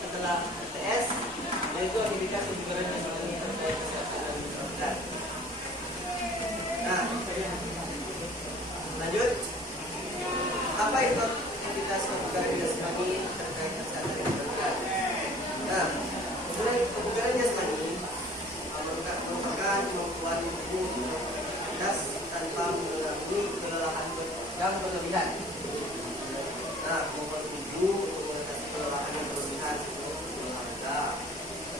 setelah TS, yaitu aktivitas kebugaran jasmani terkait kesehatan dan keselamatan. Nah, lanjut. Apa itu aktivitas kebugaran jasmani terkait kesehatan dan keselamatan? Nah, kebugaran jasmani merupakan kemampuan tubuh beraktivitas tanpa mengalami kelelahan yang berlebihan. Nah, kemampuan tubuh mengatasi kelelahan yang berlebihan itu olahraga.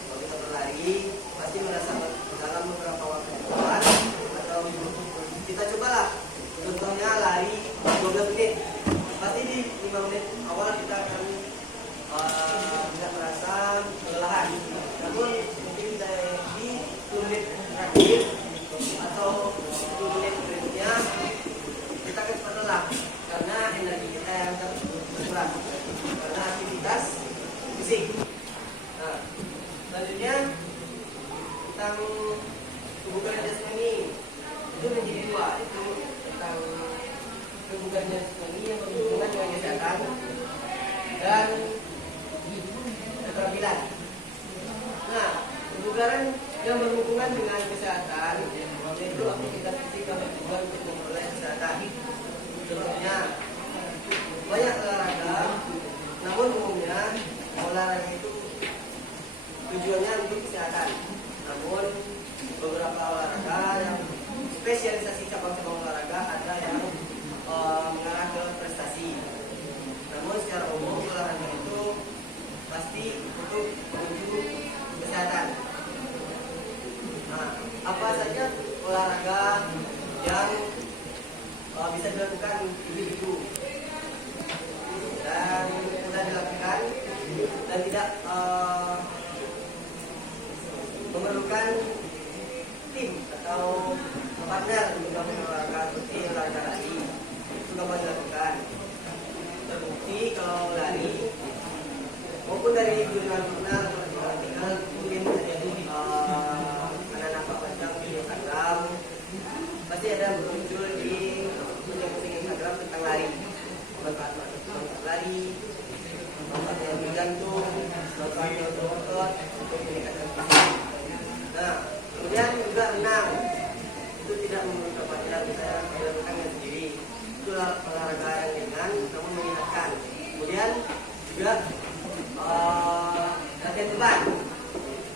Kalau kita berlari, pasti merasa dalam beberapa waktu depan atau kita cobalah. Contohnya lari 12 menit. Pasti di 5 menit awal kita akan tidak merasa kelelahan. Namun mungkin di 10 menit terakhir atau 10 menit berikutnya kita akan cepat lelah karena energi kita yang berkurang karena aktivitas fisik. Nah, selanjutnya tentang kebugaran jasmani itu menjadi dua, itu tentang kebugaran jasmani yang berhubungan dengan kesehatan dan keterampilan. Nah, kebugaran yang berhubungan dengan kesehatan yaitu aktivitas fisik yang bertujuan untuk memperoleh kesehatan. Contohnya banyak olahraga, namun umumnya olahraga itu tujuannya untuk kesehatan. Namun beberapa olahraga yang spesialisasi cabang-cabang olahraga ada yang mengarah ke prestasi. Namun secara umum olahraga itu pasti untuk menuju kesehatan. Nah, apa saja olahraga yang bisa dilakukan individu dan mudah dilakukan dan tidak memerlukan tim atau partner untuk melakukan olahraga seperti olahraga lari itu gampang dilakukan. Terbukti kalau lari maupun dari jurnal-jurnal atau artikel mungkin terjadi anak-anak pajang di Instagram pasti ada muncul di posting Instagram tentang lari, manfaat lari, manfaatnya bergantung, manfaatnya untuk otot, untuk meningkatkan fisik. Nah, kemudian juga renang itu tidak memerlukan partner, bisa dilakukan sendiri. Itu olahraga yang ringan namun menyenangkan. Kemudian juga latihan beban.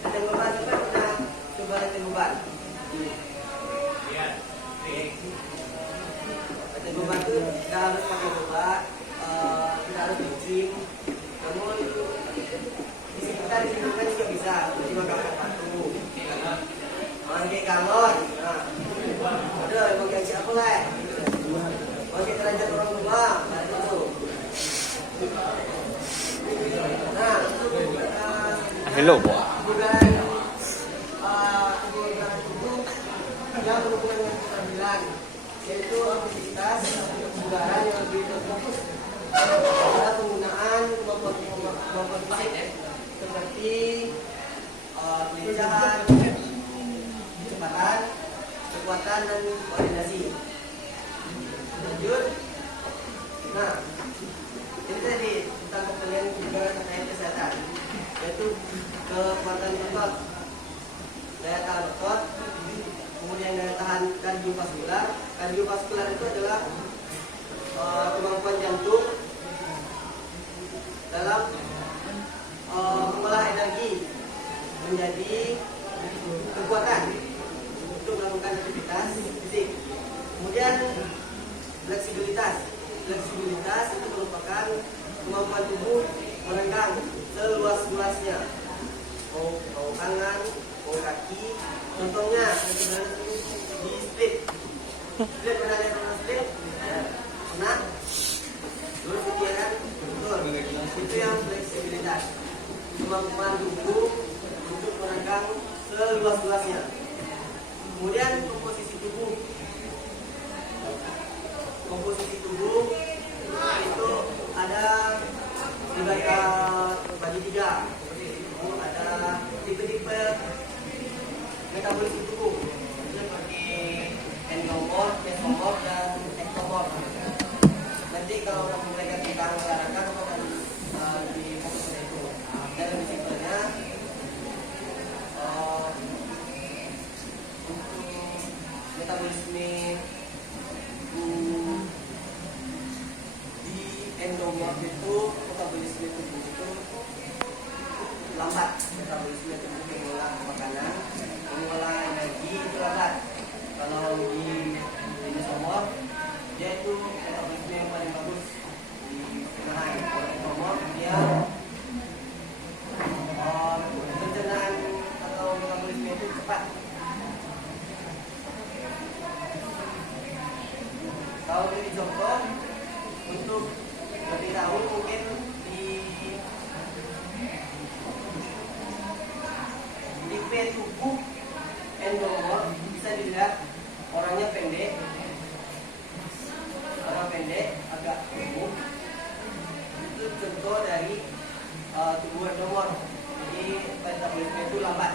Latihan beban itu kan kita coba latihan beban. Latihan beban itu kita harus pakai beban, kita harus di-gym. Namun fisik kita disibukkan juga bisa. Jadi makan batu, pakai galon. Nah, ada yang pakai siapa lah? Pakai derajat orang tua, itu. Nah, hello. Kebugaran tubuh yang berhubungan dengan keterampilan, yaitu aktivitas kebugaran yang lebih terfokus pada penggunaan kemampuan fisik seperti kelincahan, kecepatan, kekuatan dan koordinasi. Lanjut. Nah, ini tadi tentang keperluan kebugaran terkait kesehatan, yaitu kekuatan otot, daya tahan otot, kemudian daya tahan kardiovaskular. Kardiovaskular itu adalah kemampuan jantung dalam mengolah energi menjadi kekuatan untuk melakukan aktivitas fisik. Kemudian fleksibilitas itu merupakan kemampuan tubuh merenggang seluas-luasnya, mau tangan, mau kaki. Contohnya di split pernah lihat orang split? Pernah? Terus kemudian betul, itu yang fleksibilitas, kemampuan tubuh untuk merenggang seluas-luasnya. Kemudian komposisi tubuh itu ada dibagi tiga. Komposisi tubuh ada tipe-tipe metabolisme tubuh seperti endomorf, mesomorf, dan ektomorf. Nanti kalau udah belajar tentang olahraga akan di fokusnya itu. lambat. Metabolisme tubuh mengolah makanan, mengolah energi itu lambat. Kalau di mesomor, dia itu metabolisme yang paling bagus di pencernaan. Kalau endomorf dia pencernaan atau metabolisme itu cepat. Kalau ini contoh untuk lebih tahu mungkin di P tubuh endomorf bisa dilihat orangnya pendek, agak gemuk. Itu contoh dari tubuh endomorf. Jadi metabolisme itu lambat.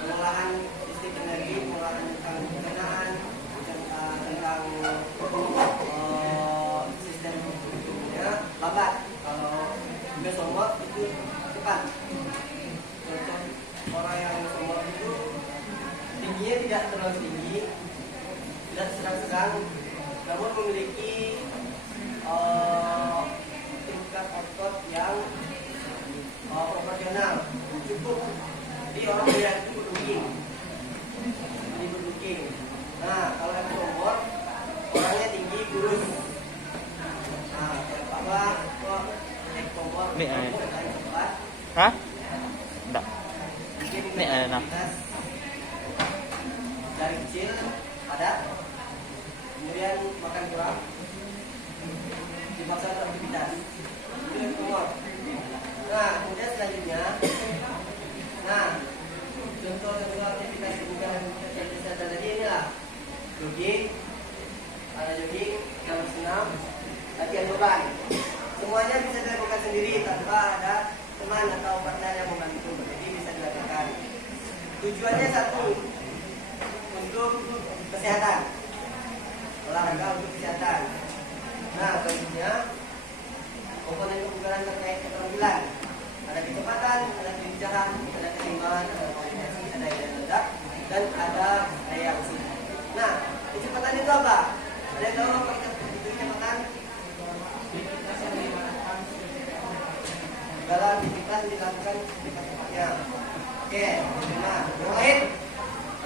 Pengolahan listrik energi, pengolahan tentang pencernaan, tentang sistem tubuhnya lambat. Kalau mesomorf itu cepat. Contoh orang yang mesomorf itu tingginya tidak terlalu tinggi, tidak sedang-sedang, namun memiliki tingkat otot yang proporsional, cukup. Jadi orang melihat itu berduking. Nah, kalau endomorf orangnya tinggi, kurus. Nah, apa kok endomorf cepat? Hah? Enggak. Ini ada nak. Dari kecil ada, kemudian makan kurang, dipaksa aktivitas, itu endomorf. Nah, kemudian selanjutnya, contoh aktivitas kebugaran kesehatan tadi inilah jogging, senam, latihan beban. Semuanya bisa dilakukan sendiri tanpa ada teman atau partner yang membantu. Jadi bisa dilakukan. Tujuannya satu, untuk kesehatan, olahraga untuk kesehatan. Nah, selanjutnya komponen kebugaran terkait keterampilan. Ada kecepatan, ada kelincahan, ada keseimbangan, ada koordinasi, ada daya ledak, dan ada reaksi. Nah, kecepatan itu apa? Ada yang tahu apa itu kecepatan? Segala aktivitas dilakukan cepat-cepatnya. Oke, nah, yang lain?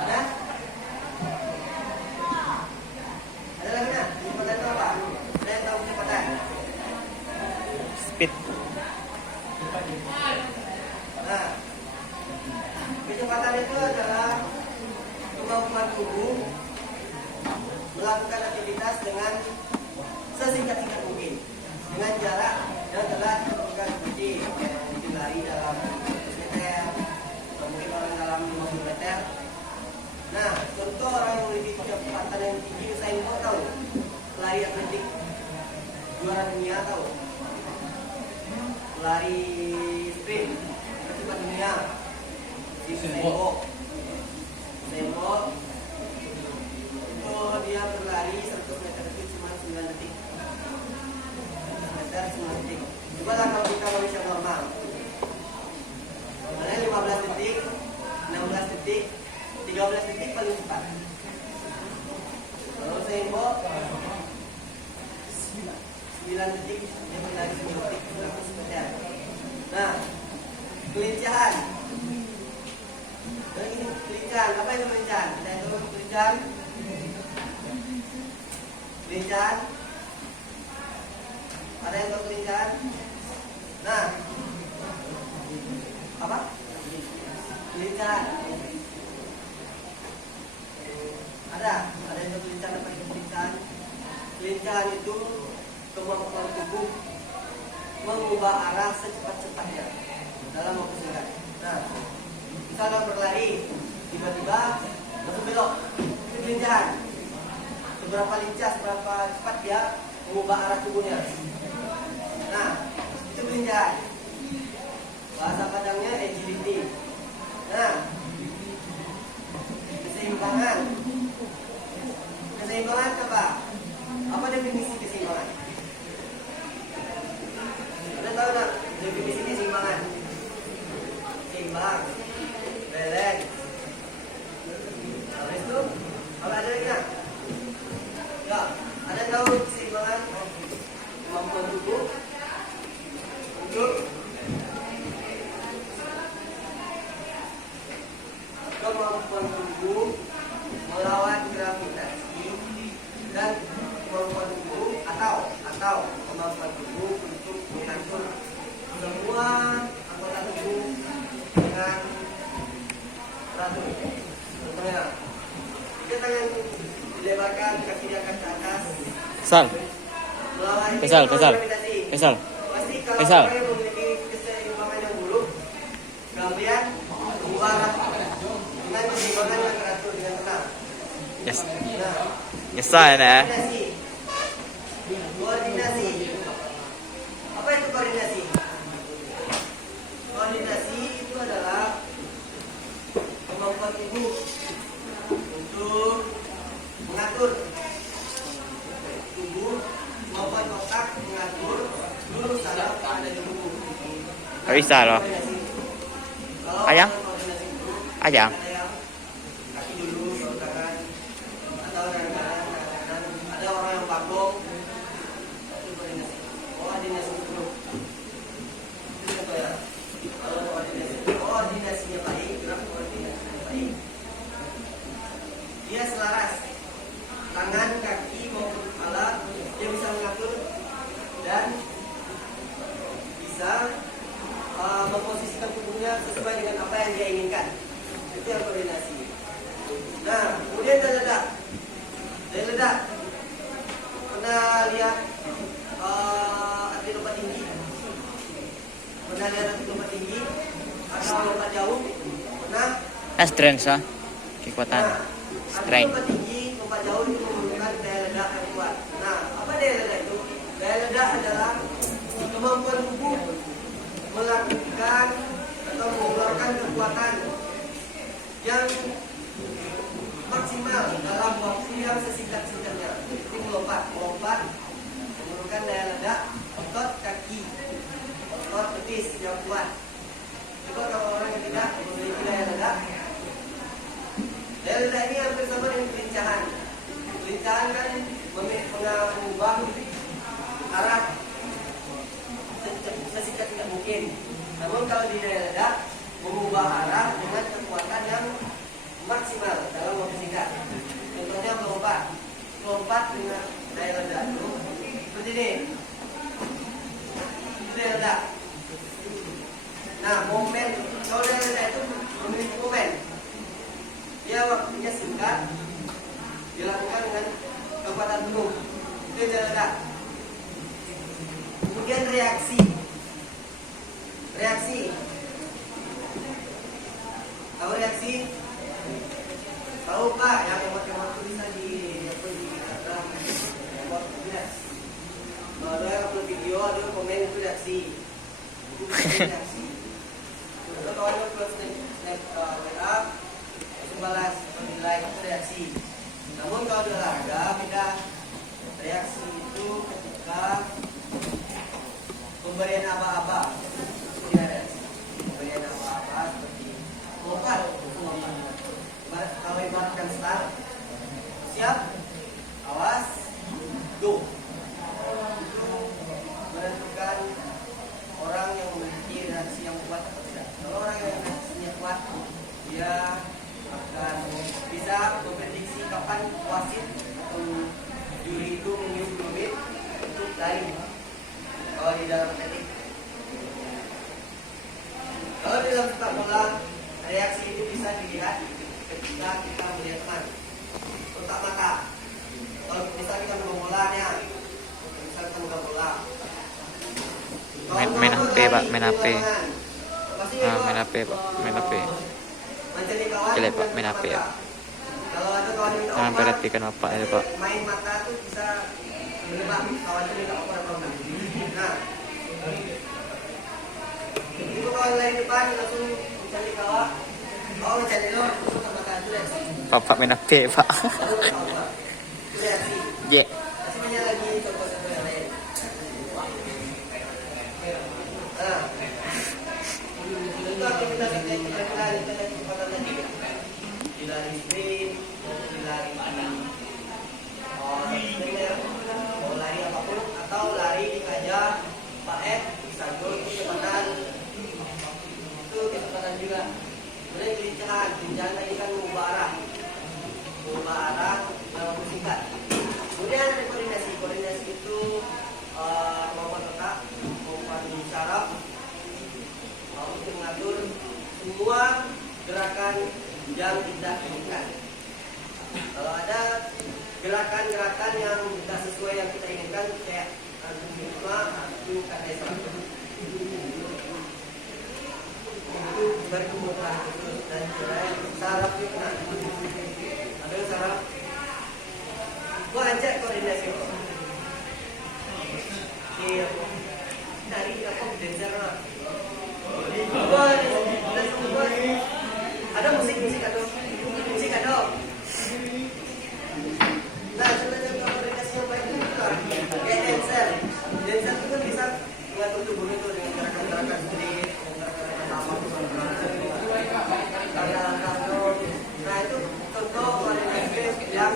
Ada? Ada lagi nggak? Kecepatan itu apa? Ada yang tahu kecepatan? Speed. Nah, kecepatan itu adalah kemampuan tubuh melakukan aktivitas dengan sesingkat-singkat mungkin, dengan jarak yang telah ditentukan, seperti mungkin lari dalam 100 meter atau mungkin orang dalam 50 meter. Nah, contoh orang yang memiliki kecepatan yang tinggi, Usain Bolt tahu, lari atletik juara dunia tahu, lari sprint tercepat dunia di Usain Bolt itu dia berlari 100 meter itu cuma 9 detik. 100 meter 9 detik. Coba lah kalau kita manusia normal, ada 15 detik, 16 detik, 13 detik paling cepat. Kalau Usain Bolt 9 detik dia berlari 9 detik 100 meter. Nah, kelincahan. Nah, ini kelincahan. Apa itu kelincahan? Kita tahu kelincahan. Kelincahan. Ada yang tahu kelincahan? Nah, apa? Kelincahan. Ada yang tahu kelincahan apa itu kelincahan? Kelincahan itu kemampuan tubuh mengubah arah secepat-cepatnya dalam waktu singkat. Nah, misalnya berlari, tiba-tiba langsung belok, itu kelincahan. Seberapa lincah, seberapa cepat dia mengubah arah tubuhnya. Nah, itu kelincahan. Bahasa Padangnya agility. Nah, keseimbangan. Keseimbangan apa? Apa definisi keseimbangan? Anda tahu tak definisi keseimbangan? Seimbang, balance. Habis itu, apa ada lagi tak? Ya, ada tahu keseimbangan kemampuan tubuh untuk Kesal. Melawan itu Kesal, kalau kesal. gravitasi. Kesal. Pasti kalau Kesal. orang yang memiliki keseimbangan yang buruk, kalian berubah dengan keseimbangan yang teratur dengan tenang. Yes. Nah, Kesal na. koordinasi. Koordinasi. Apa itu koordinasi? Koordinasi itu adalah kemampuan tubuh untuk mengatur tubuh, kemampuan otak mengatur seluruh saraf yang ada di tubuh. Tak bisa loh. Koordinasi. Kalau Ayang? koordinasi itu, Ayang. ada yang kaki dulu, baru tangan, atau kanan, ada orang yang bagong, itu koordinasi. Koordinasi tubuh. Itu apa ya? Kalau koordinasinya baik, koordinasinya baik. Dia selaras, tangan, kaki maupun alat, dia bisa mengatur dan bisa memposisikan tubuhnya sesuai dengan apa yang dia inginkan. Itu yang koordinasi. Nah, kemudian daya ledak. Daya ledak. Pernah lihat atlet lompat tinggi? Pernah lihat atlet lompat tinggi? Atau lompat jauh? Pernah? Strength ah. Kekuatan. Nah, Strength. lompat tinggi, lompat jauh itu memerlukan daya ledak yang kuat. Nah, apa daya ledak itu? Daya ledak adalah kemampuan tubuh melakukan atau mengeluarkan kekuatan yang maksimal dalam waktu yang sesingkat-singkatnya. Itu melompat memerlukan daya ledak otot kaki, otot betis yang kuat. Coba kalau orang yang tidak memiliki daya ledak ini hampir sama dengan kelincahan. Kelincahan kan mengubah arah sesingkat tidak mungkin. Namun kalau di daya ledak mengubah arah dengan kekuatan yang maksimal dalam waktu singkat. Contohnya melompat dengan daya ledak itu seperti ini. Itu daya ledak. Nah, momen kalau daya ledak itu memiliki momen. Dia waktunya singkat, dilakukan dengan kekuatan penuh. Itu daya ledak. Kemudian reaksi. Tahu reaksi? Tahu Pak yang emot-emot itu bisa di Instagram, emot tidak. Kalau ada yang upload video, ada yang komen itu reaksi. Itu bisa reaksi. Atau kalau ada upload snap WA, langsung balas atau di like itu reaksi. Namun kalau di olahraga beda. Reaksi itu ketika pemberian aba-aba. Dia reaksi. Pemberian aba-aba seperti melompat. Kalau ibaratkan start, siap, awas, go. Itu menentukan orang yang memiliki reaksi yang kuat atau tidak. Kalau orang yang reaksinya kuat, dia akan bisa memprediksi kapan wasit atau juri itu mengirim menit untuk lari. Kalau di dalam atletik. Kalau di dalam sepak bola, reaksi itu bisa dilihat ketika kita melihat teman. Kontak mata. Kalau misalnya kita memegang bolanya, misalnya kita memegang bola. Main HP Pak, main HP. Main HP Pak, main HP. Gila Pak, main HP ya. Kalau ada kawan yang minta Jangan perhatikan Bapak ya Pak. main mata tuh bisa menebak kawan itu minta oper apa enggak. Nah, itu kawan lain depan langsung mencari kawan. Oh, mencari lo, langsung mata itu reaksi. Bapak main HP Pak. Reaksi. Yeah. Masih banyak lagi contoh-contoh yang lain. Nah, itu aktivitas yang kita lari kecepatan tadi. Di lari sprint, di lari sprinter, mau lari apapun, atau lari di kaca, paek, sagol, itu kecepatan. Itu kecepatan juga. Kemudian kelincahan tadi kan mengubah arah dalam waktu singkat. Kemudian ada koordinasi itu kemampuan otak, kemampuan saraf untuk mengatur semua gerakan yang kita inginkan. Kalau ada gerakan-gerakan yang tidak sesuai yang kita inginkan kayak itu kades itu berkemudian dan saraf juga ada saraf gua ajak koordinasi iya dari apa dancer gua ada musik ada nah sebenarnya koordinasi yang baik itu kayak dancer itu kan bisa mengatur tubuh itu dengan gerakan-gerakan sedikit nah itu contoh koordinasi yang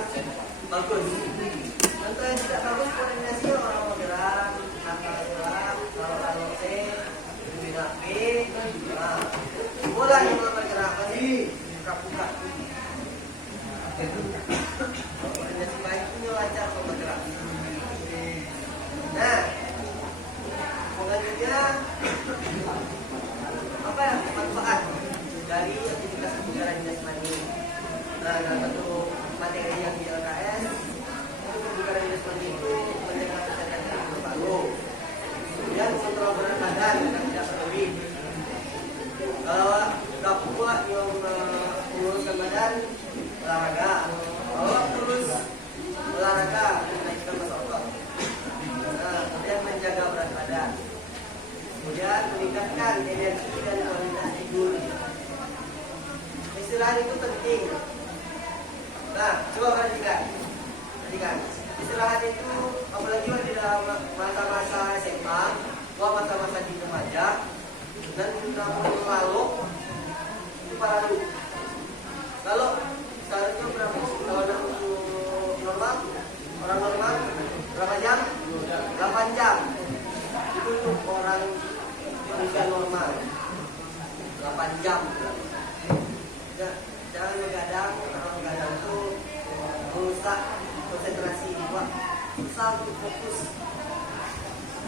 bagus. Contoh yang tidak bagus koordinasi orang bergerak, akal gerak, kalau C, tidak B, nah bola yang bergerak pasti buka-buka. Koordinasi baik itu lancar kalau bergerak. Nah, selanjutnya apa yang manfaat dari aktivitas kebugaran jasmani? Nah, satu materi yang di LKS itu kebugaran jasmani itu menjaga kesehatan tubuh baru, kemudian kontrol berat badan yang tidak berlebih. Kalau nggak kuat yang menguruskan badan, olahraga. Kalau terus olahraga, naikkan masa otot. Nah, kemudian menjaga berat badan. Kemudian meningkatkan energi dan kualitas tidur. Istirahat itu penting. Nah, coba perhatikan. Istirahat itu apalagi di dalam masa-masa SMA, masa-masa di remaja, dan kita lalu itu paralel. Kalau seharusnya berapa? Kalau normal, orang normal berapa jam? 8 jam. Itu untuk orang manusia normal 8 jam. Ya, jangan begadang. Kalau begadang itu merusak konsentrasi, susah untuk fokus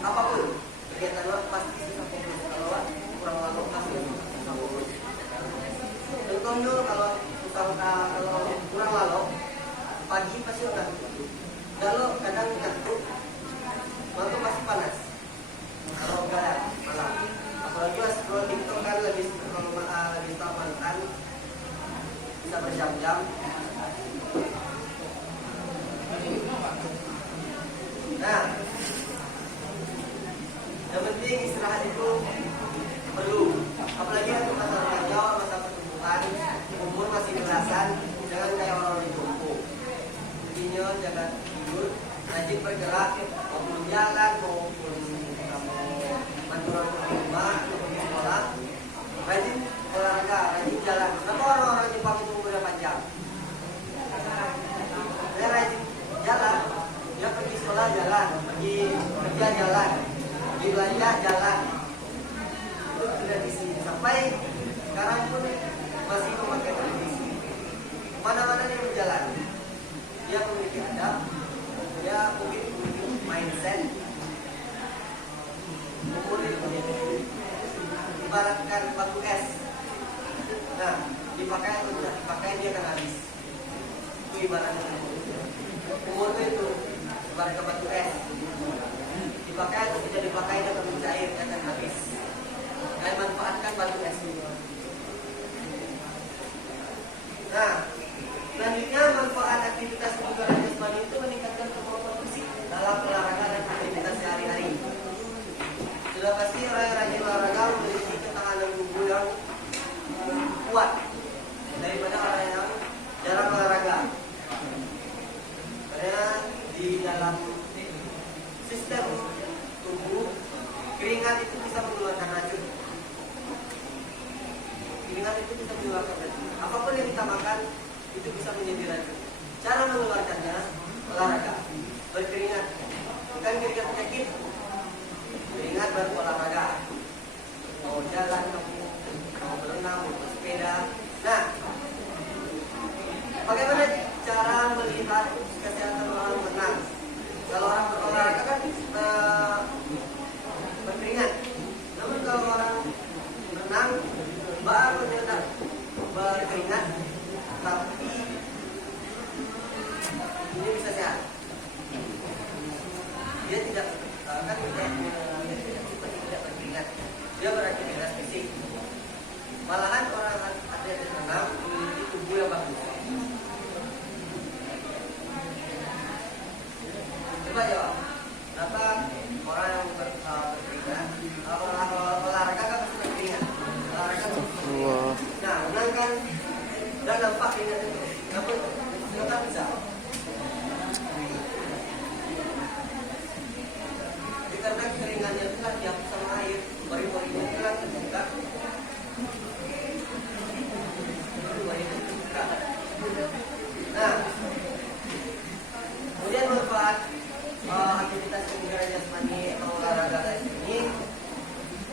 apapun kegiatan pasti susah fokus. Kalau kurang lalu pasti susah fokus. Contohnya kalau kurang lalu pagi pasti udah. Kalau kadang ngantuk, malam pasti panas. Kalau begadang malam, apalagi pas scroll TikTok kan lebih mantan bisa berjam-jam. Nah, yang penting istirahat itu perlu, apalagi untuk masa remaja, masa pertumbuhan, umur masih belasan, jangan kayak orang jompo. Intinya jangan tidur, rajin bergerak, maupun jalan, maupun manturan di rumah, maupun di sekolah, rajin olahraga, rajin jalan. Kenapa orang-orang Jepang itu umurnya panjang? Dia rajin jalan, dia pergi sekolah jalan, pergi kerja jalan, pergi belanja jalan. Itu tradisi sampai sekarang pun masih memakai tradisi. Mana-mana dia berjalan, dia memiliki adab, dia mungkin memiliki mindset. Umur itu ibaratkan batu es. Nah, dipakai atau tidak dipakai dia akan habis. Itu ibaratnya umur itu ibaratkan batu es. Dipakai atau tidak dipakai dia akan mencair, dia akan habis. Dan manfaatkan batu es itu. Nah, selanjutnya manfaat aktivitas kebugaran jasmani itu meningkatkan kemampuan fisik dalam olahraga dan aktivitas sehari-hari. Sudah pasti orang yang rajin olahraga memiliki ketahanan tubuh yang kuat daripada orang yang jarang olahraga. Karena di dalam sistem tubuh keringat itu bisa mengeluarkan racun. Keringat itu bisa mengeluarkan racun. Apapun yang kita makan itu bisa menjadi racun. Cara mengeluarkannya olahraga, berkeringat, bukan keringat penyakit. Keringat baru olahraga. Mau jalan, mau berenang, mau sepeda. Nah, bagaimana cara melihat kesehatan orang berenang? Kalau orang berolahraga kan berkeringat. Namun kalau orang berenang baru dia berkeringat, tapi ini bisa fisik. Malahan orang atlet renang memiliki tubuh yang bagus. Coba jawab, kenapa orang yang berkeringat, olahraga kan pasti berkeringat. Olahraga kan Wah. nah, renang kan udah nampak keringat itu. Kenapa bisa? Karena keringatnya itu kan dihapus sama air, pori-porinya itu kan terbuka. Nah, kemudian manfaat aktivitas kebugaran jasmani atau olahraga ini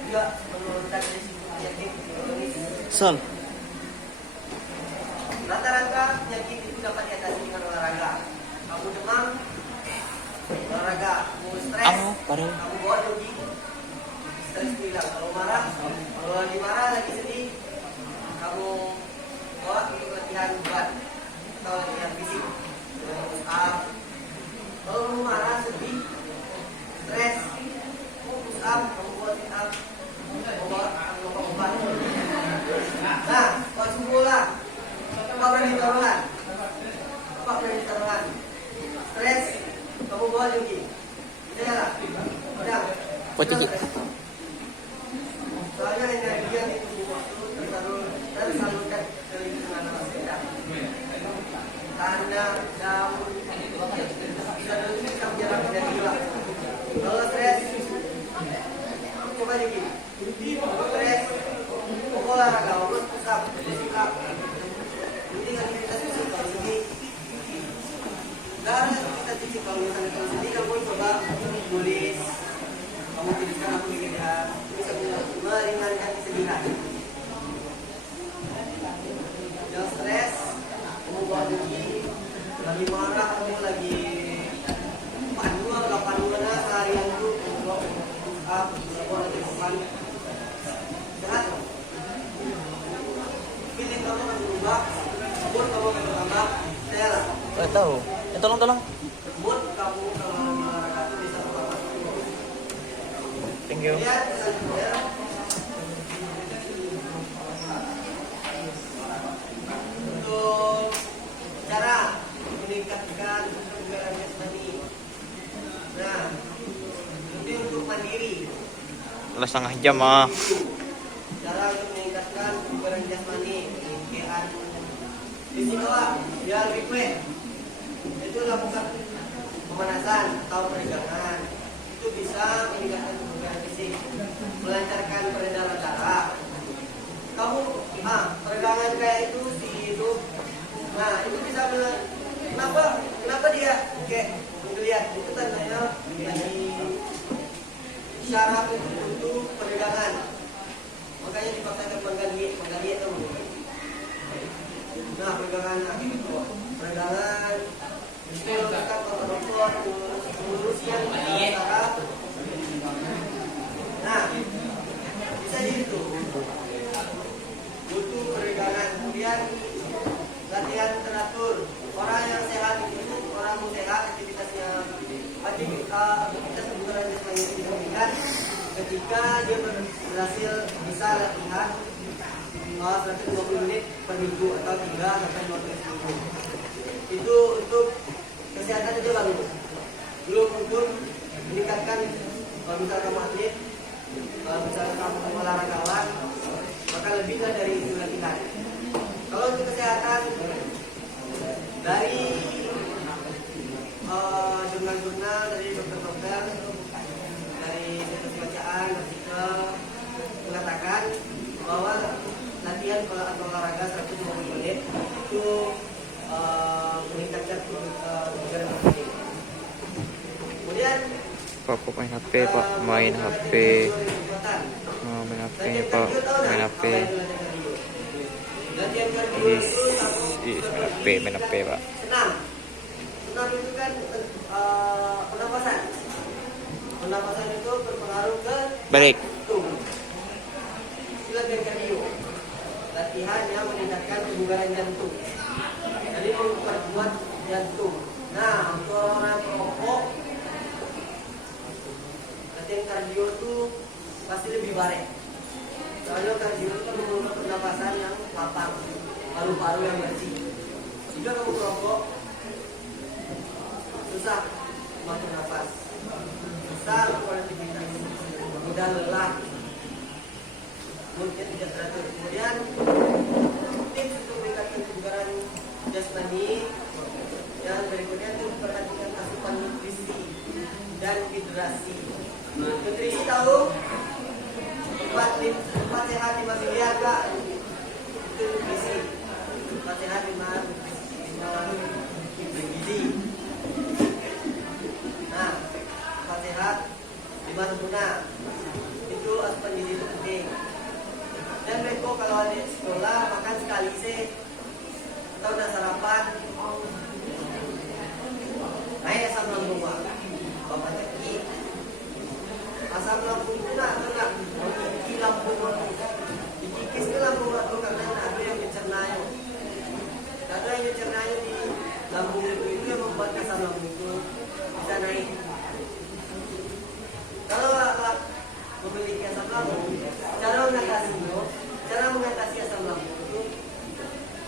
juga menurunkan risiko penyakit kronis. Sol. Rata-rata penyakit itu dapat diatasi dengan olahraga. Kamu demam, olahraga. Kamu stres, Parah. kamu bawa jogging, stres hilang. Kalau marah, kalau lagi marah, lagi sedih, kamu bawa untuk latihan beban atau latihan fisik. Push up. Kalau kamu marah, sedih, stres, kamu push up, kamu bawa sit up, kamu bawa obat. Nah, waktu bola, apa berani taruhan? Apa berani taruhan? Stres, kamu bawa jogging. Iya lah, udah. Pocong. Soalnya energi yang itu tersalurkan ke lingkungan alam sekitar. Tanda, daun, bisa menjalankan dari gila. Kalau stres, coba jogging. Kalau stres, olahraga, push up, sit up. Ini aktivitas fisik kalau sedih. Karena aktivitas fisik kalau misalnya kalau sedih, kamu coba tulis. Kamu tuliskan apa yang dia bisa meringankan kesedihan. Jangan stres, kamu bawa jogging. Lagi marah, kamu lagi panuan seharian itu, kamu bawa push up, bawa lagi papan. Sehat dong. Feeling kamu akan berubah, mood kamu akan bertambah. Saya lah. Tahu. Tolong. Mood kamu kalau olahraga itu bisa bertambah. Thank you. Lihat selanjutnya. Untuk cara meningkatkan kebugaran jasmani. Nah, ini untuk mandiri. Udah setengah jam ah. Cara untuk meningkatkan kebugaran jasmani, peningkatan fisik awak biar lebih fit. Itu lakukan pemanasan atau peregangan. Itu bisa meningkatkan kebugaran fisik, melancarkan peredaran darah. Kamu peregangan kayak itu itu, nah itu bisa kenapa dia kayak melihat itu tandanya lagi syarat untuk peregangan. Makanya dipaksakan menggali itu. Nah, peregangan itu kita dokter urus yang darah. Nah, bisa gitu. Butuh peregangan, kemudian latihan teratur. Orang yang sehat itu orang yang sehat aktivitas kebugaran jasmani itu meningkat ketika dia berhasil bisa latihan 120 menit per minggu atau 3 sampai 15 minggu. Itu untuk kesehatan itu bagus. Belum untuk meningkatkan kalau misalnya kamu atlet, kalau misalnya kamu olahragawan, maka lebih dari itu latihan. Kalau untuk kesehatan dari jurnal-jurnal dari dokter-dokter, dari situs bacaan, artikel mengatakan bahwa latihan olahraga 120 menit itu meningkatkan kebugaran jasmani. Kemudian Pak main HP, Pak main HP. Main HP, Pak main HP. Latihan kardio itu Main HP, Pak. Senam itu kan pernapasan. Pernapasan itu berpengaruh ke Balik. jantung. Latihan kardio, latihan yang meningkatkan kebugaran jantung. Jadi memperkuat jantung. Nah, untuk orang perokok, latihan kardio itu pasti lebih baik. Kalau kardio itu membutuhkan pernapasan yang lapang, paru-paru yang bersih. Jika kamu merokok, susah mengatur nafas, susah beraktivitas, mudah lelah, mungkin tidak teratur. Kemudian tips untuk meningkatkan kebugaran jasmani yang berikutnya itu perhatikan asupan nutrisi dan hidrasi. Nutrisi tahu empat sehat 5 miliar kak, itu nutrisi. 4 sehat 5 bergizi. Nah, 4 sehat 5 sempurna, itu asupan gizi itu penting. Dan mereka kalau ada sekolah makan sekali sih, atau udah sarapan, naik asam lambung bapak ceki. Asam lambung itu nak mengisi lambung, dikikis ke lambung itu karena ada yang mencernanya. Ada yang mencernanya di lambung itu yang membuat asam lambung itu bisa naik. Kalau memiliki asam lambung, cara mengatasi asam lambung itu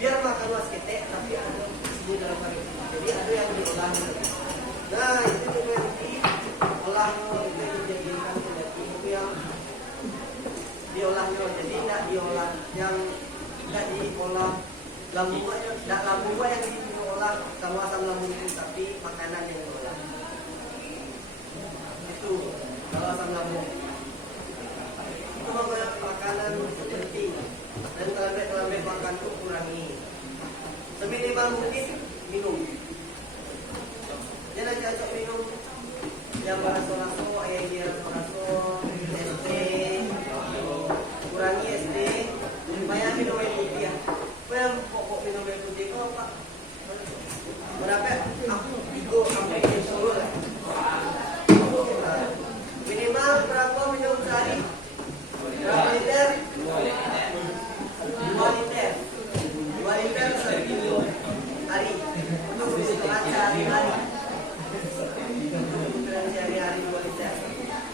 biar makan luas ketek tapi ada di dalam paru. Jadi ada yang diolah. Nah itu juga diolah itu dijadikan itu yang diolahnya. Jadi tidak diolah yang tidak diolah lambung yang diolah sama asam lambung itu, tapi makanan yang diolah. Itu kalau asam lambung. Makanan itu penting, dan kalau makan itu kurangi seminimal mungkin minum. Jangan cocok minum yang beraso-raso, air raso, es teh, kurangi es teh, banyak minum air putih ya. Banyak pokok minum air putih kok pak. Berapa? Aku 3 sampai 10 lah. Minimal berapa minum sehari? Berapa liter? 2 liter. 2 liter sehari. Untuk kebutuhan sehari-hari. Kebutuhan sehari-hari 2 liter.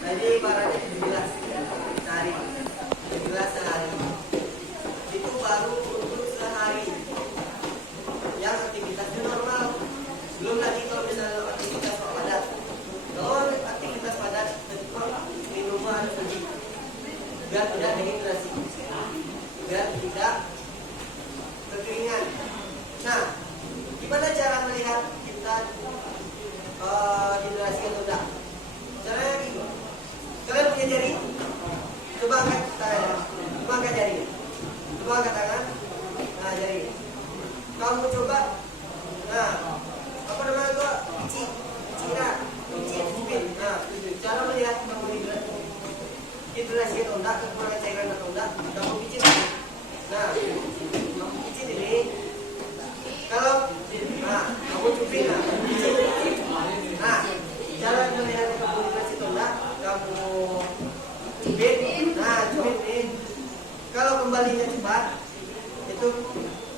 Jadi ibaratnya 7 gelas sehari. 7 gelas sehari. Itu baru untuk sehari. Yang aktivitasnya normal. Belum lagi kalau misalnya aktivitas padat. Kalau aktivitas padat, minumnya harus sedikit. Biar tidak dehidrasi, biar tidak kekeringan. Nah, gimana cara melihat kita dehidrasi atau tidak? Caranya gini, kalian punya jari, coba angkat tangan, coba angkat jari, coba angkat tangan, nah jari. Kamu coba, nah apa namanya itu? Cicipin. Nah, cara melihat kamu dehidrasi atau enggak, kekurangan cairan atau enggak, kamu picit. Nah, kamu picit ini. Kalau, kamu cupin, picit. Nah, cara melihat kamu dehidrasi atau enggak, kamu cupin. Nah, cupin ini. Kalau kembalinya cepat, itu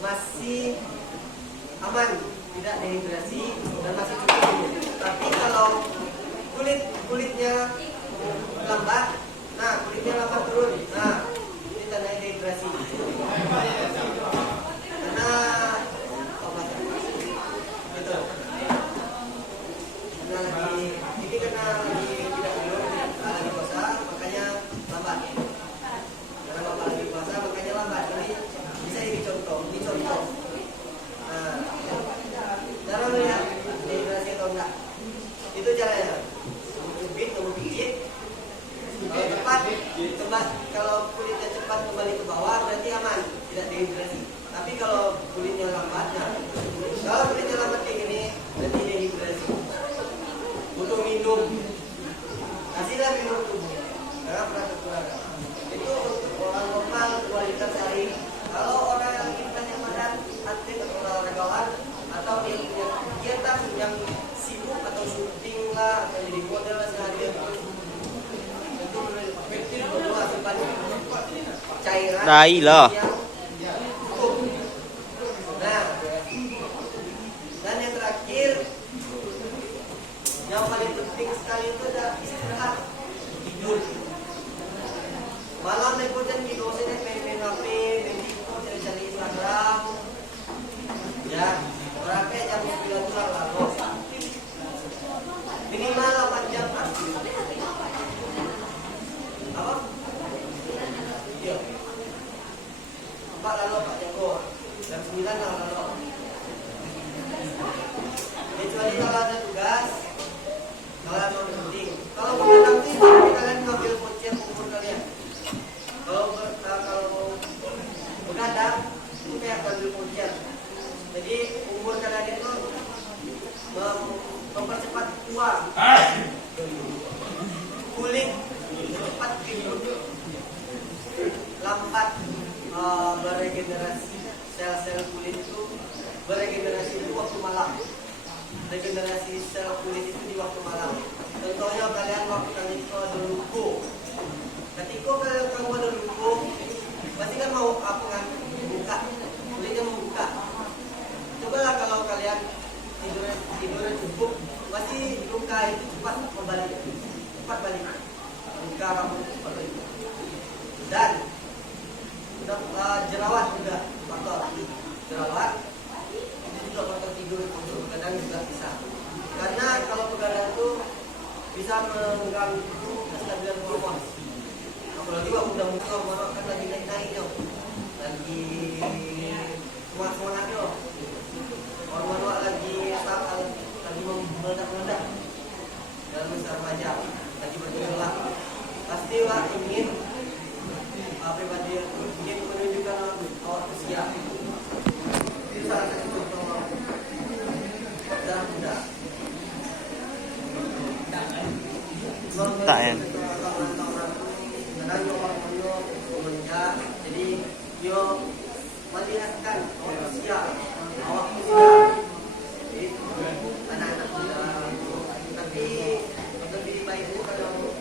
masih aman, tidak dehidrasi dan masih cukup. Tapi kalau kulitnya lambat, nah kulitnya lambat turun, nah ini tandanya dehidrasi. Karena gitu. Karena lagi tidak minum, lagi puasa, makanya lambat. Karena bapak lagi puasa, makanya lambat. Jadi bisa ini contoh. Nah, cara melihat dehidrasi atau enggak, itu caranya. Kamu pijit. Kalau kulitnya cepat kembali ke bawah berarti aman, tidak dehidrasi. Tapi kalau kulitnya lambat, kalau kulitnya lambat kayak gini berarti dehidrasi. Butuh minum. Kasihlah minum tubuh. Karena pernah kekurangan. Itu untuk orang normal 2 liter sehari. Kalau orang yang aktivitasnya padat, atlet atau olahragawan, atau dia punya kegiatan yang sibuk atau syuting lah, atau jadi model lah seharian, itu perlu asupan cairan Dai loh. yang cukup. Nah, dan yang terakhir, yang paling penting sekali itu adalah istirahat, tidur. Malam naik hujan di dosen 4 lalu Pak Joko, jam 9 lalu. Kecuali kalau ada tugas, kalau mau penting. Kalau begadang sih, kalian ambil voucher umur kalian. Kalau begadang, itu kayak ambil voucher. Jadi umur kalian itu mempercepat tua, kulit cepat tidur, lambat beregenerasi. Sel-sel kulit itu beregenerasi di waktu malam. Regenerasi sel kulit itu di waktu malam. Contohnya kalian waktu kalian ada lumpuh. Ketika kamu ada lumpuh, pasti kan mau apa kan? Buka, kulitnya membuka. Cobalah kalau kalian tidurnya cukup, pasti luka itu cepat balik. Luka kamu cepat balik. Dan jerawat juga faktor. Jerawat itu juga faktor tidur itu kadang juga bisa. Karena kalau begadang itu bisa mengganggu kestabilan hormon. Apalagi waktu udah muda hormon kan lagi naik-naiknya, lagi semangatnya. Hormon lagi meledak-meledak dalam masa remaja, lagi bergejolak. Pasti Wak ingin pribadi ingin menunjukkan awal usia. Itu salah satu contoh darah muda. Tak ya. Kadang orang menja, jadi yo melihatkan awal usia, awal usia. Jadi anak-anak muda. Tapi lebih baik itu kalau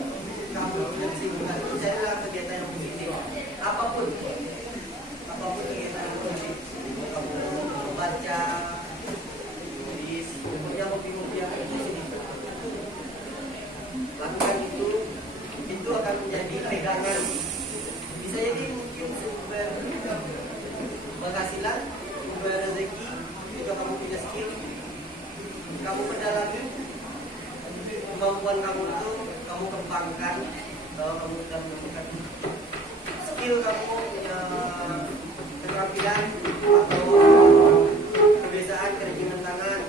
kamu tidak sibukkan, carilah kegiatan yang positif. Apapun kegiatan yang positif. Kamu membaca, menulis, punya hobi-hobi yang positif. Lakukan itu akan menjadi pegangan. Bisa jadi mungkin sumber penghasilan, sumber rezeki, juga kamu punya skill. Kamu mendalami kemampuan kamu itu, kamu kembangkan. Kalau kamu sudah menemukan skill kamu, punya keterampilan atau kebiasaan kerajinan tangan,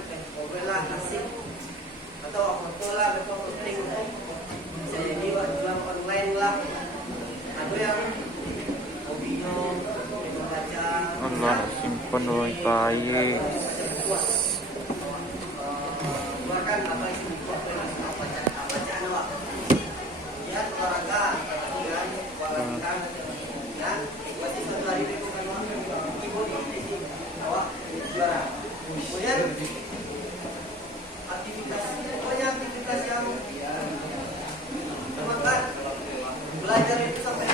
lah asik atau foto lah, atau posting, bisa jadi jual online lah. Ada yang hobinya membaca, Allah simpan wifi. bahkan apa itu bacaan apa ya, olahraga kan olahraga dan pasti suatu hari itu kan ibu di awak juara. Kemudian aktivitas, pokoknya aktivitas yang bermanfaat. Belajar itu sampai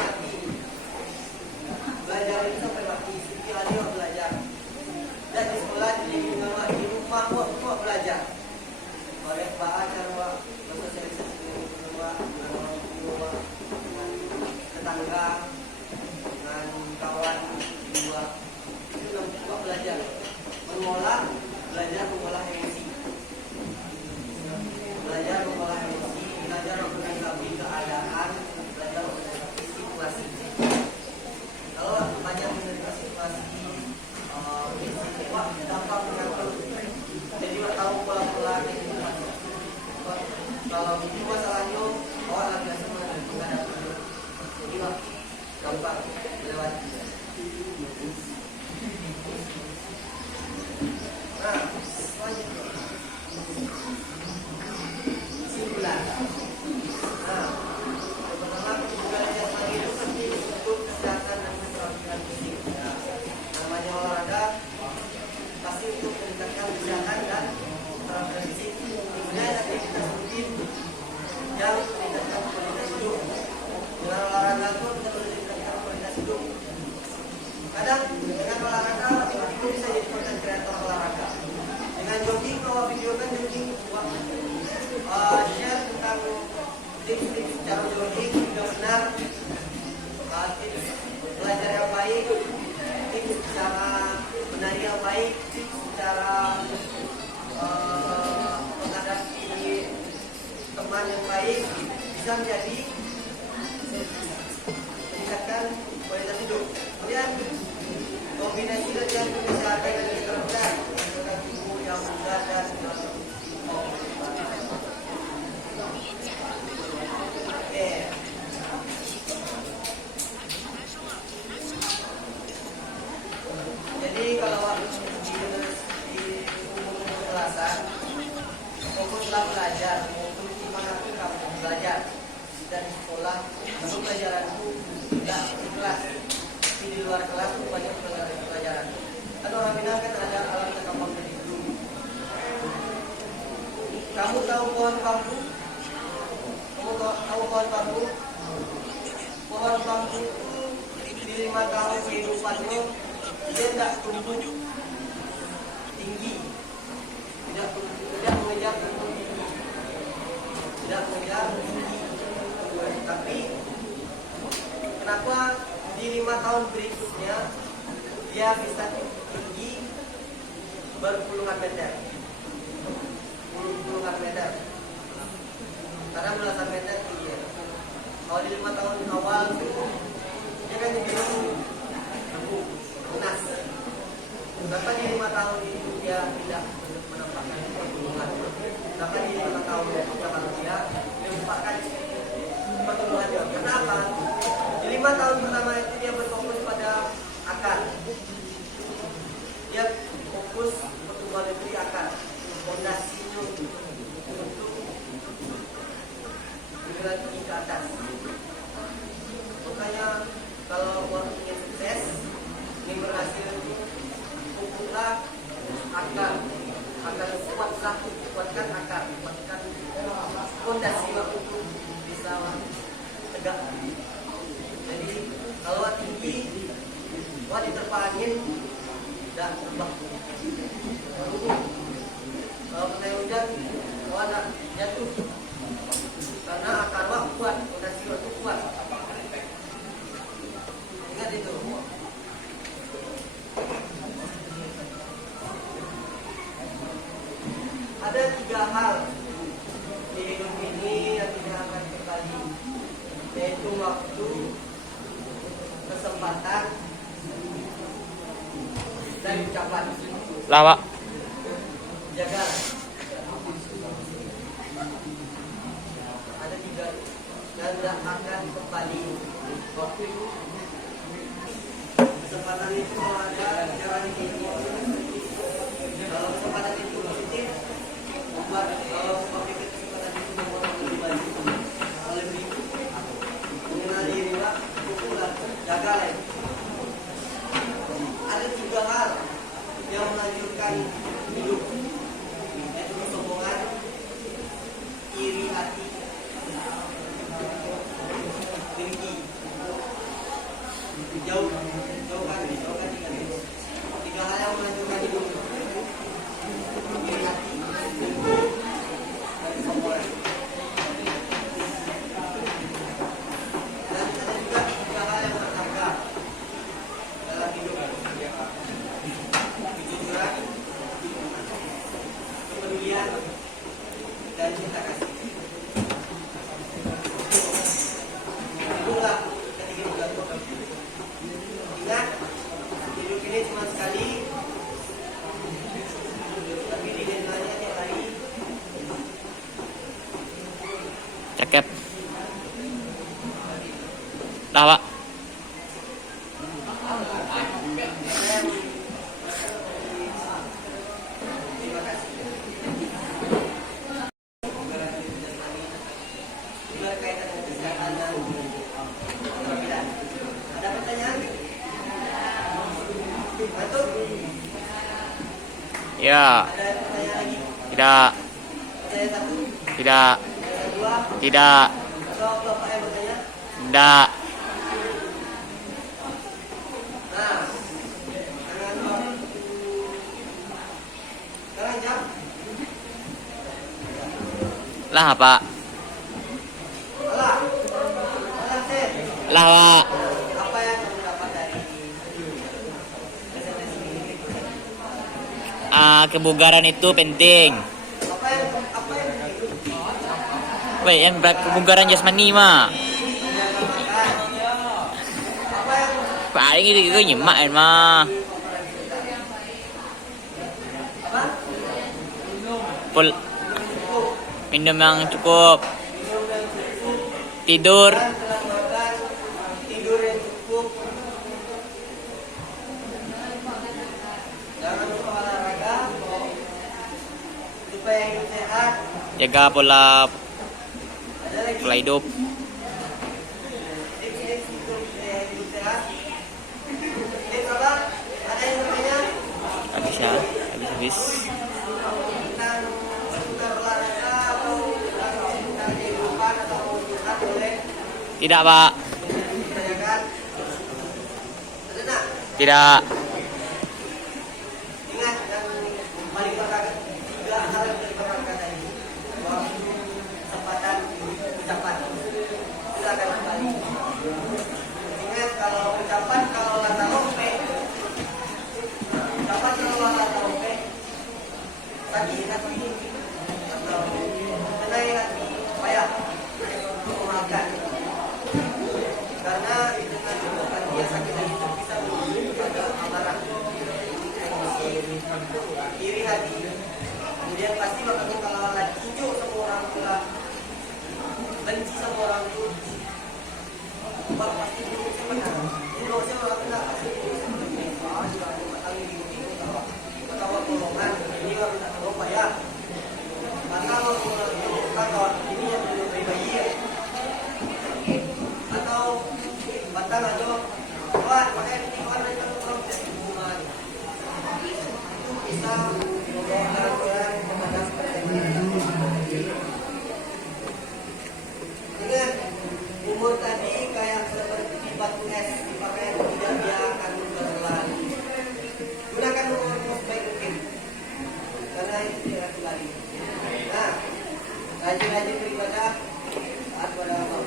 mati, setiap hari belajar. Dan di sekolah, di rumah kok belajar. Oleh baca bersosialisasi dengan tetangga, dengan kawan di luar. Itu namanya belajar. Belajar mengolah emosi. Belajar mengolah emosi, belajar menanggapi keadaan, belajar menanggapi situasi. Kalau banyak menerima situasi, gampang mengatur. Jadi tahu pola-pola kehidupan. Kalau itu masalahnya, orang biasa menghadapi. Jadi gampang melewati. Nah, selanjutnya kesimpulan. Nah, pertama kebugaran jasmani itu penting untuk kesehatan dan keterampilan fisik. Ya, namanya olahraga pasti untuk meningkatkan kesehatan dan keterampilan fisik. Kemudian aktivitas rutin yang meningkatkan kualitas hidup. Dengan olahraga itu kita meningkatkan kualitas hidup. Kadang dengan olahraga itu bisa jadi konten kreator olahraga. Dengan jogging, kalau video kan jogging, share tentang tips-tips cara jogging yang benar, tips belajar yang baik, tips cara menari yang baik, tips cara menghadapi teman yang baik, bisa menjadi meningkatkan kualitas hidup. Kemudian luar kelas tuh banyak pelajaran. Kan orang bilang kan ada alam tangkap waktu itu. Kamu tahu pohon bambu? Kamu tahu pohon bambu? Pohon bambu itu di 5 tahun kehidupannya dia tidak tumbuh tinggi, tidak mengejar tumbuh tinggi, tidak mengejar tinggi. Tapi kenapa di 5 tahun berikutnya dia bisa tinggi berpuluhan meter, puluhan meter, karena belasan meter tinggi. Kalau di 5 tahun awal itu dia kan dibilang tumbuh lunas. Kenapa di 5 tahun itu dia tidak menampakkan pertumbuhan? Kenapa di 5 tahun itu kalau dia menampakkan pertumbuhannya? Kenapa? Di 5 tahun pertama itu dia berfokus pada akar. Dia fokus pertumbuhan itu di akar, fondasinya untuk bergerak tinggi ke atas. Makanya kalau mau ingin sukses, ingin berhasil, pupuklah akar, kuatkan akar, kuatkan fondasi untuk bisa tegak. Jadi kalau tinggi, diterpa angin dan terbang. Kalau kena hujan, ada jatuh. Karena akar kuat, fondasi itu kuat. Ingat itu. Ada 3 hal di hidup ini yang tidak akan kembali, yaitu waktu, kesempatan, dan ucapan. Lawak. Jaga. Ada 3 dan tidak akan kembali. Waktu itu, kesempatan itu ada caranya ini. Kalau kesempatan itu positif, membuat sebagai kesempatan itu membuat lebih baik, lebih mengenal diri lah, pukul jaga lah. Ada 3 hal yang melanjutkan hidup, yaitu kesombongan, iri hati, dengki. Jauhkan 3 hal yang melanjutkan hidup. Iri hati, dengki, dan kesombongan. Dan ada juga 3 hal yang berharga dalam hidup. Kejujuran, kepedulian, dan cinta kasih. Itulah ketiga juga. Ingat, hidup ini cuma sekali, tapi dinilainya tiap hari. Cakep. Lawak. Terima kasih. Berkaitan dengan kesehatan dan penampilan. Ada pertanyaan? Betul? Ya. Ada pertanyaan lagi? Tidak. Pertanyaan 1, Tidak. pertanyaan 2, Tidak. atau Bapak yang bertanya? Tidak. Nah, jangan lupa. Sekarang jam. Lah apa? Alah. Set. Lawak. Apa yang kamu dapat dari presentasi ini? Kebugaran itu penting. Apa yang itu? Wait, yang kebugaran jasmani mah. Jaga makan. Apa yang Paling itu nyemak kan mah. apa? Minum yang cukup. Minum yang cukup. Tidur. Dan setelah makan, tidur yang cukup. Jangan lupa olahraga supaya hidup sehat. Jaga pola Ada lagi hidup. tips-tips untuk hidup sehat. Wis. Tentang seputar olahraga atau tentang seputar kehidupan atau curhat boleh Tidak, Pak. ditanyakan. Ada nak? Tidak. Ingat yang paling berkata tiga hal yang paling berkata tadi. Waktu, kesempatan, ucapan. Silakan kembali. Ingat kalau ucapan kalau kata lope, ucapan kalau kata lope, sakit hati atau kenai hati payah memaafkan. Karena dengan menyebabkan dia sakit hati itu bisa menuju pada amarah, emosi, iri hati. Kemudian pasti bakal kalau lagi cucu sama orang tua, benci sama orang tua, pasti dulu saya benar. Dulu saya orang tua pasti dulu saya benar. Ketawa golongan ini nggak bisa terlupa ya. Karena kalau ini yang dulu bayi ya. Atau batang aja keluar pakai ini keluar dari orang jadi hubungan itu bisa membawa orang kepada ingat umur tadi kayak seperti batu es dipakai tidak dia akan berlari. Gunakan umur sebaik mungkin karena itu tidak kembali. Nah, rajin-rajin beribadah taat pada Allah.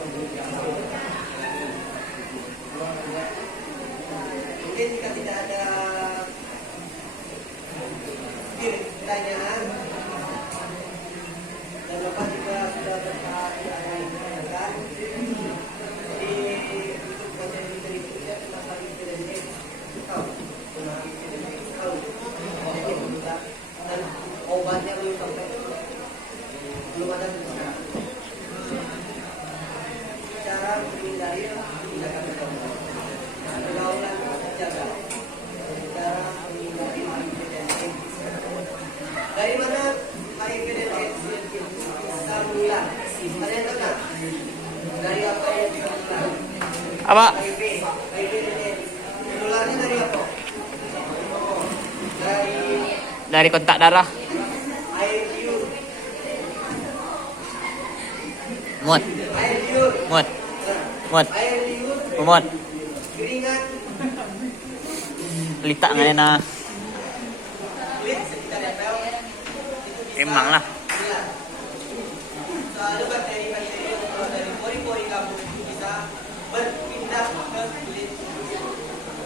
Mungkin jika tidak ada pertanyaan dan Bapak juga sudah berkata jadi untuk materi berikutnya tentang hal ini tahu dan obatnya belum sampai belum ada sekarang. Cara menghindari tindakan berdosa. Pergaulan terjaga. Cara menghindari HIV dan AIDS. Dari mana HIV dan AIDS bisa menular? Ada yang tahu tak? Dari apa yang bisa menular? Apa? HIV dan AIDS. Menularnya dari apa? Dari kontak darah. Air liur. Mut. Air liur. Mut. Mut. Air liur. Mut. Keringat. Litak ngana. Kulit sekitar nempel. Itu bisa Emang lah. hilang. Ada bakteri-bakteri yang keluar dari pori-pori kamu itu bisa berpindah ke kulit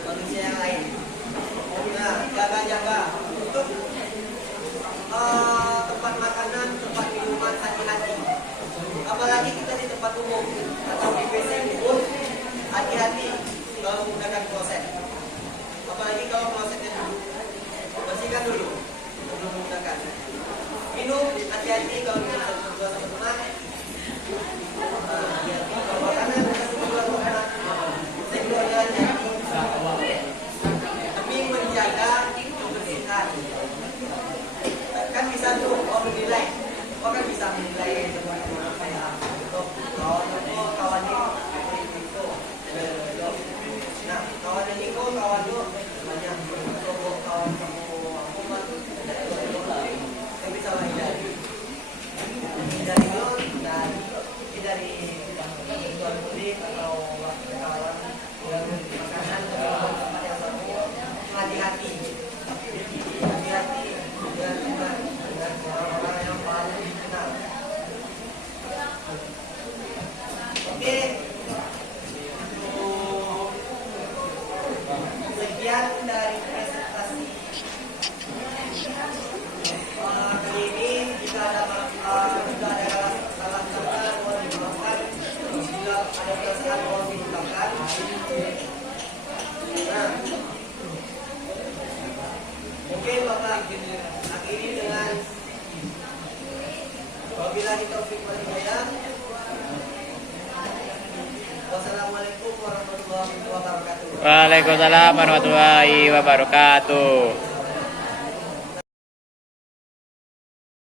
manusia yang lain. Nah, jaga-jaga untuk tempat makanan, tempat minuman, hati-hati. Apalagi kita di tempat umum atau di WC umum, hati-hati kalau menggunakan kloset. Apalagi kalau klosetnya dulu, bersihkan dulu sebelum menggunakan. Minum, hati-hati kalau kita berdua sama teman. Hati-hati kalau makanan kita berdua sama anak. Saya keluarga hati-hati demi menjaga kebersihan. Kan bisa tuh, menilai. Kan bisa menilai teman-teman saya. Kawannya itu. Nah, kawannya Niko, kawan lu banyak. Kawan kamu aku mah yang bisa menghindari. Hindari dulu dan hindari kebutuhan kulit atau kawan yang makanan atau tempat yang baru. Hati-hati. Hati-hati dengan orang-orang yang baru dikenal. Oke. Sekian dari presentasi kali ini. Jika ada salah kata mohon dimaafkan. Jika ada perasaan mohon diungkapkan. Nah, mungkin Bapak akhiri dengan wabillahi taufiq wal hidayah. Wassalamualaikum warahmatullahi wabarakatuh. Waalaikumsalam warahmatullahi wabarakatuh.